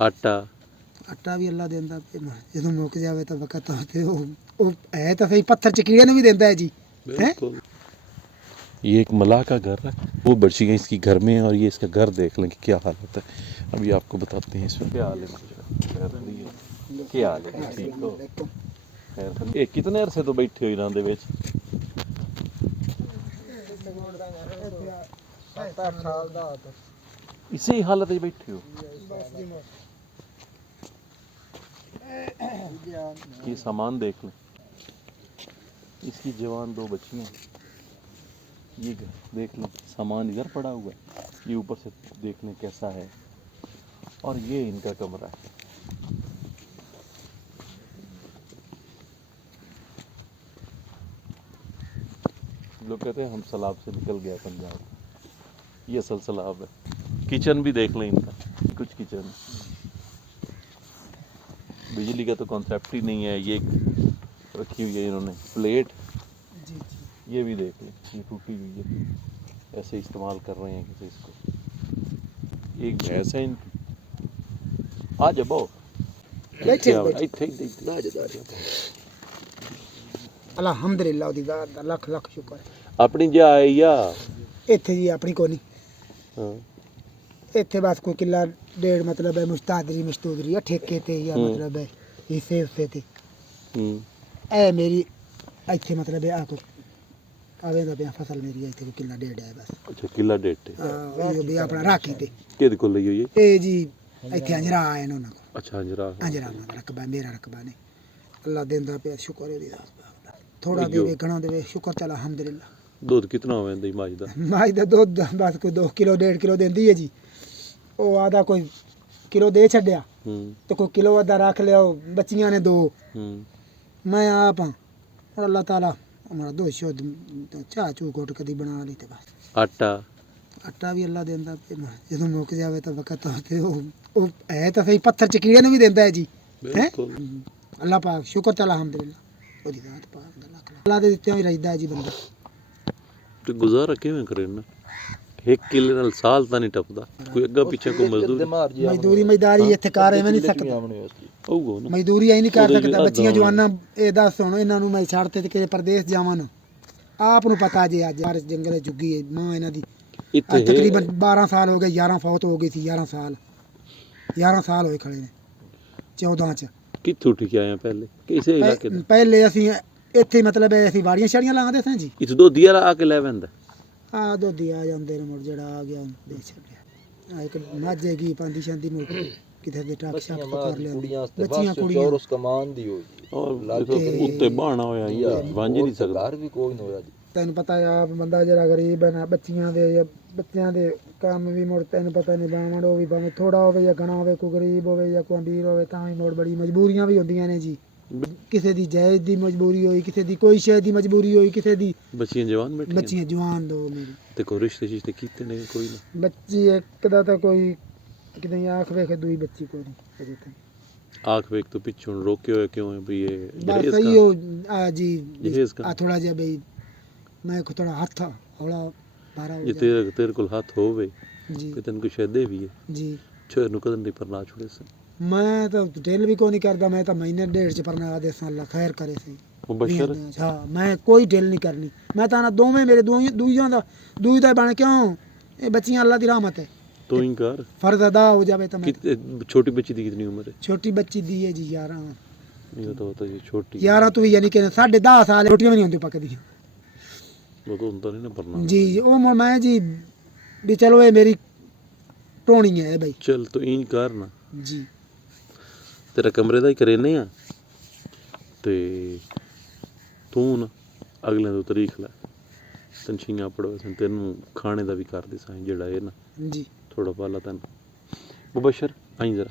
ਆਟਾ ਆਟਾ ਵੀ ਅੱਲਾ ਦਿੰਦਾ ਜਦੋਂ ਮੁੱਕ ਜਾਵੇ ਤਾਂ ਵਕਤ ਆ ਤੇ ਉਹ ਹੈ ਤਾਂ ਸਹੀ ਪੱਥਰ ਚ ਕੀੜੇ ਨੂੰ भी देता है जी। बिल्कुल। ये एक मलाह का घर है, वो बच्चियाँ इसकी घर में हैं और ये इसका घर देख लें कि क्या हालत है। अभी आपको बताते हैं इसमें क्या हाल है। क्या हाल है, ठीक हो? खैर ये कितने अरसे तो बैठे हो इन्हां दे विच? 7-8 ਸਾਲ ਦਾ इसी हालत में बैठे हो? ये सामान देख लें, इसकी जवान 2 बच्चियाँ, ये देख लें सामान इधर पड़ा हुआ है, ये ऊपर से देख लें कैसा है, और ये इनका कमरा है। लोग कहते हैं हम सैलाब से निकल गया पंजाब, ये असल सैलाब है। किचन भी देख लें इनका, कुछ किचन, बिजली का तो कॉन्सेप्ट ही नहीं है। ये रखी हुई है इन्होंने प्लेट, ये भी देख लें, ये टूटी हुई है, ऐसे इस्तेमाल कर रहे हैं किसी इसको। एक भैंस है इनकी, आ जाओ ਅਲਹਮਦੁਲਿਲਾ ਉਹਦੀ ਜ਼ਾਤ ਦਾ ਲੱਖ ਲੱਖ ਸ਼ੁਕਰ। अपनी जा आई या ਇੱਥੇ ਜੀ ਆਪਣੀ ਕੋਈ ਨਹੀਂ, हाँ ਇੱਥੇ ਬਸ ਕੋਈ ਕਿੱਲਾ ਡੇਢ ਮਤਲਬ ਹੈ ਮੁਸਤਾਦਰੀ ਮਸਤੂਦਰੀ ਆ ਠੇਕੇ ਤੇ ਜਾਂ ਮਤਲਬ ਹੈ ਹਿੱਸੇ ਉਸੇ ਤੇ। ਇਹ ਮੇਰੀ ਇੱਥੇ ਮਤਲਬ ਹੈ ਆ ਕੋ ਆਵੇ ਦਾ ਪਿਆ ਫਸਲ ਮੇਰੀ ਇੱਥੇ ਕੋਈ ਕਿੱਲਾ ਡੇਢ ਹੈ ਬਸ। अच्छा किला डेट ਇਹ ਵੀ ਆਪਣਾ ਰਾਖੀ ਤੇ किहदे कोल लई होई है? ਇਹ ਜੀ ਇੱਥੇ ਅੰਜਰਾ ਆਏ ਨੇ ਉਹਨਾਂ ਕੋਲ। अच्छा अंजरा ਅੰਜਰਾ ਦਾ ਰਕਬਾ ਮੇਰਾ ਰਕਬਾ ਨੇ, ਅੱਲਾ ਦਿੰਦਾ ਪਿਆ ਸ਼ੁਕਰ ਇਹਦੀ ਦਾ। ਥੋੜਾ ਦੇਵੇ ਘਣਾ ਦੇਵੇ ਸ਼ੁਕਰ ਤੇ ਅਲਹਮਦੁਲਿਲਾ। दूध कितना हो ਜਾਂਦਾ ਮਾਝ ਦਾ? ਮਾਝ ਦਾ ਦੁੱਧ ਬਸ ਕੋਈ 2 ਕਿਲੋ 1.5 ਕਿਲੋ ਦਿੰਦੀ ਹੈ ਜੀ। ਉਹ ਆਦਾ ਕੋਈ ਕਿਲੋ ਦੇ ਛੱਡਿਆ ਤੇ ਕੋਈ ਕਿਲੋ ਅੱਧਾ ਰੱਖ ਲਿਆ, ਉਹ ਬੱਚੀਆਂ ਨੇ 2, ਮੈਂ ਆਪ ਹਾਂ। ਔਰ ਅੱਲਾਹ ਤਾਲਾ ਹਮਾਰਾ ਦੋ ਸ਼ੁੱਧ ਚਾਹ ਚੂ ਘੁੱਟ ਕਦੀ ਬਣਾ ਲਈ ਤੇ ਬਸ। ਆਟਾ ਵੀ ਅੱਲਾ ਦਿੰਦਾ ਜਦੋਂ ਮੁੱਕ ਜਾਵੇ ਤਾਂ ਵਕਤ ਆ ਤੇ ਉਹ ਹੈ ਤਾਂ ਸਹੀ ਪੱਥਰ ਚ ਕੀੜੇ ਨੂੰ ਵੀ ਦਿੰਦਾ ਹੈ ਜੀ। ਬਿਲਕੁਲ ਅੱਲਾਹ ਪਾਕ ਸ਼ੁਕਰ ਤੇ ਅਲਹਮਦੁਲਿਲਾ ਉਹਦੀ ਜ਼ਾਤ ਪਾਕ ਦਾ ਲੱਖ ਲੱਖ। ਅੱਲਾਹ ਦੇ ਦਿੱਤੇ ਹੀ ਰਹਿਦਾ ਹੈ ਜੀ ਬੰਦਾ। ਤੇ ਗੁਜ਼ਾਰਾ ਕਿਵੇਂ ਕਰੇ ਨਾ? ਇੱਕ ਕਿੱਲੇ ਨਾਲ ਸਾਲ ਤਾਂ ਨਹੀਂ ਟੱਪਦਾ, ਕੋਈ ਅੱਗਾ ਪਿੱਛੇ ਕੋਈ ਮਜ਼ਦੂਰੀ ਮਜ਼ਦਾਰੀ ਇੱਥੇ ਕਰ ਐਵੇਂ ਨਹੀਂ ਸਕਦਾ, ਹੋਊਗਾ ਨਾ ਮਜ਼ਦੂਰੀ ਐ ਨਹੀਂ ਕਰ ਸਕਦਾ। ਬੱਚੀਆਂ ਜਵਾਨਾਂ ਇਹ ਦੱਸ ਹੁਣ ਇਹਨਾਂ ਨੂੰ ਮੈਂ ਛੱਡ ਤੇ ਕਿਤੇ ਪ੍ਰਦੇਸ਼ ਜਾਵਾਂ ਨਾ, ਆਪ ਨੂੰ ਪਤਾ ਜੇ ਅੱਜ ਬਾਰਿਸ਼ ਜੰਗਲ ਚੁੱਗੀ ਹੈ ਮਾਂ ਇਹਨਾਂ ਦੀ। ਅੱਜ ਤਕਰੀਬਨ 12 ਸਾਲ ਹੋ ਗਏ, 11 ਫੌਤ ਹੋ ਗਈ ਸੀ, 11 ਸਾਲ ਹੋਏ ਖੜੇ ਨੇ 14 ਚ। ਕਿੱਥੋਂ ਠੀਕ ਆਏ ਪਹਿਲੇ ਕਿਸੇ ਇਲਾਕੇ ਤੋਂ? ਪਹਿਲੇ ਅਸੀਂ ਇੱਥੇ ਮਤਲਬ ਅਸੀਂ ਵਾੜੀਆਂ ਛੜੀਆਂ ਲਾਉਂਦੇ ਸਾਂ ਜੀ। ਇਸ ਦੋਧੀਆ ਆ ਕੇ ਲੈ ਵੰਦਾ ਆ ਦੋਧੀ ਆ ਜਾਂਦੇ ਨੇ ਮੁੜ ਜਿਹੜਾ ਆ ਗਿਆ ਦੇ ਛੱਡਿਆ। ਆ ਇੱਕ ਮਾਝੇ ਕੀ ਪਾਂਦੀ ਸ਼ਾਂਦੀ ਮੁੜ ਕਿਤੇ ਦੇ ਟਰੱਕ ਸ਼ਾਪ ਕਰ ਲਿਆ ਬੱਚੀਆਂ ਕੁੜੀਆਂ ਉਸ ਕਮਾਨ ਦੀ ਹੋ ਔਰ ਉੱਤੇ ਬਾਣਾ ਹੋਇਆ ਹੀ ਵਾਂਝ ਨਹੀਂ ਸਕਦਾ। ਘਰ ਵੀ ਕੋਈ ਨਹੀਂ ਹੋਇਆ ਜੀ। ਤੈਨੂੰ ਪਤਾ ਆ ਬੰਦਾ ਜਿਹੜਾ ਗਰੀਬ ਹੈ ਨਾ, ਬੱਚਿਆਂ ਦੇ ਕੰਮ ਵੀ ਮੁੜ ਤੈਨੂੰ ਪਤਾ ਨਹੀਂ ਬਾਵਣ ਉਹ ਵੀ ਭਾਵੇਂ ਥੋੜਾ ਹੋਵੇ ਜਾਂ ਘਣਾ ਹੋਵੇ, ਕੋਈ ਗਰੀਬ ਹੋਵੇ ਜਾਂ ਕੋਈ ਅਮੀਰ ਹੋਵੇ, ਤਾਂ ਵੀ ਮੁੜ ਬੜੀ ਮਜਬੂਰੀਆਂ ਵੀ ਹੁੰਦੀਆਂ ਨੇ ਜੀ। ਕਿਸੇ ਦੀ ਜਾਇਜ਼ ਦੀ ਮਜਬੂਰੀ ਹੋਈ, ਕਿਸੇ ਦੀ ਕੋਈ ਸ਼ੈ ਦੀ ਮਜਬੂਰੀ ਹੋਈ, ਕਿਸੇ ਦੀ ਬੱਚੀਆਂ ਜਵਾਨ ਬੈਠੀਆਂ, ਬੱਚੀਆਂ ਜਵਾਨ ਦੋ ਮੇਰੀ ਤੇ ਕੋਈ ਰਿਸ਼ਤੇ ਕੀਤੇ ਨੇ ਕੋਈ ਨਾ? ਬੱਚੀ ਇੱਕ ਦਾ ਤਾਂ ਕੋਈ ਕਿਤੇ ਆਖ ਵੇਖੇ, ਦੂਈ ਬੱਚੀ ਕੋਈ ਨਹੀਂ ਅਜੇ ਤੱਕ। ਆਖ ਵੇਖ ਤੋਂ ਪਿੱਛੋਂ ਰੋਕੇ ਹੋਏ ਕਿਉਂ ਹੈ ਵੀ ਇਹ ਬਸ ਸਹੀ ਹੋ ਆ ਜੀ ਆ ਥੋੜਾ ਜਿਹਾ ਬਈ ਮੈਂ ਕੋ ਥੋੜਾ ਹੱਥ ਹੌਲਾ ਬਾਰਾ ਹੋ ਜੇ ਤੇਰੇ ਕੋਲ ਹੱਥ ਹੋਵੇ ਜੀ ਕਿ ਤੈਨੂੰ ਕੋਈ ਸ਼ੈਦੇ ਵੀ ਹੈ ਜੀ ਛੇ ਨੂੰ ਕਦਨ ਦੀ ਪਰਨਾ ਛੁੜੇ ਸੀ। ਮੈਂ ਤਾਂ ਦਿਲ ਵੀ ਕੋਈ ਨਹੀਂ ਕਰਦਾ, ਮੈਂ ਤਾਂ ਮਹੀਨੇ ਡੇਢ ਚ ਪਰਨਾ ਆਦੇ ਸਾਂ, ਅੱਲਾ ਖੈਰ ਕਰੇ ਸਹੀ। ਮੁਬਸ਼ਰ ਹਾਂ ਮੈਂ ਕੋਈ ਦਿਲ ਨਹੀਂ ਕਰਨੀ, ਮੈਂ ਤਾਂ ਨਾ ਦੋਵੇਂ ਮੇਰੇ ਦੂਈਆਂ ਦਾ ਦੂਈ ਦਾ ਬਣ ਕਿਉਂ ਇਹ ਬੱਚੀਆਂ ਅੱਲਾ ਦੀ ਰਹਿਮਤ ਹੈ। ਤੂੰ ਹੀ ਕਰ ਫਰਜ਼ ਅਦਾ ਹੋ ਜਾਵੇ ਤਾਂ ਮੈਂ। ਛੋਟੀ ਬੱਚੀ ਦੀ ਕਿਤਨੀ ਉਮਰ ਹੈ? ਛੋਟੀ ਬੱਚੀ ਦੀ ਹੈ ਜੀ 11। ਇਹ ਤਾਂ ਜੀ ਛੋਟੀ 11 ਤੋਂ ਵੀ ਯਾਨੀ ਕਿ 10.5 ਸਾਲ, ਰੋਟੀਆਂ ਵੀ ਨਹੀਂ ਹੁੰਦੀ ਪੱਕਦੀਆਂ। ਉਹ ਤਾਂ ਹੁੰਦਾ ਨਹੀਂ ਨਾ ਪਰਨਾ ਜੀ ਉਹ ਮੈਂ ਜੀ ਵੀ ਚਲੋ ਇਹ ਮੇਰੀ ਟੋਣੀ ਹੈ ਬਈ। ਚਲ ਤੂੰ ਇੰਜ ਕਰ ਨਾ ਜੀ ਤੇਰਾ ਕਮਰੇ ਦਾ ਹੀ ਕਰੇਨੇ ਆ ਤੇ ਤੂੰ ਨਾ ਅਗਲੇ ਤੋਂ ਤਰੀਕ ਲੈ ਤਨਸ਼ੀਆਂ ਪੜੋ ਤੈਨੂੰ ਖਾਣੇ ਦਾ ਵੀ ਕਰ ਦੇ ਸਾਂ ਜਿਹੜਾ ਇਹ ਨਾ ਜੀ ਥੋੜਾ ਪਾਲਾ ਤੈਨੂੰ। ਮੁਬਸ਼ਰ ਆਈ ਜ਼ਰਾ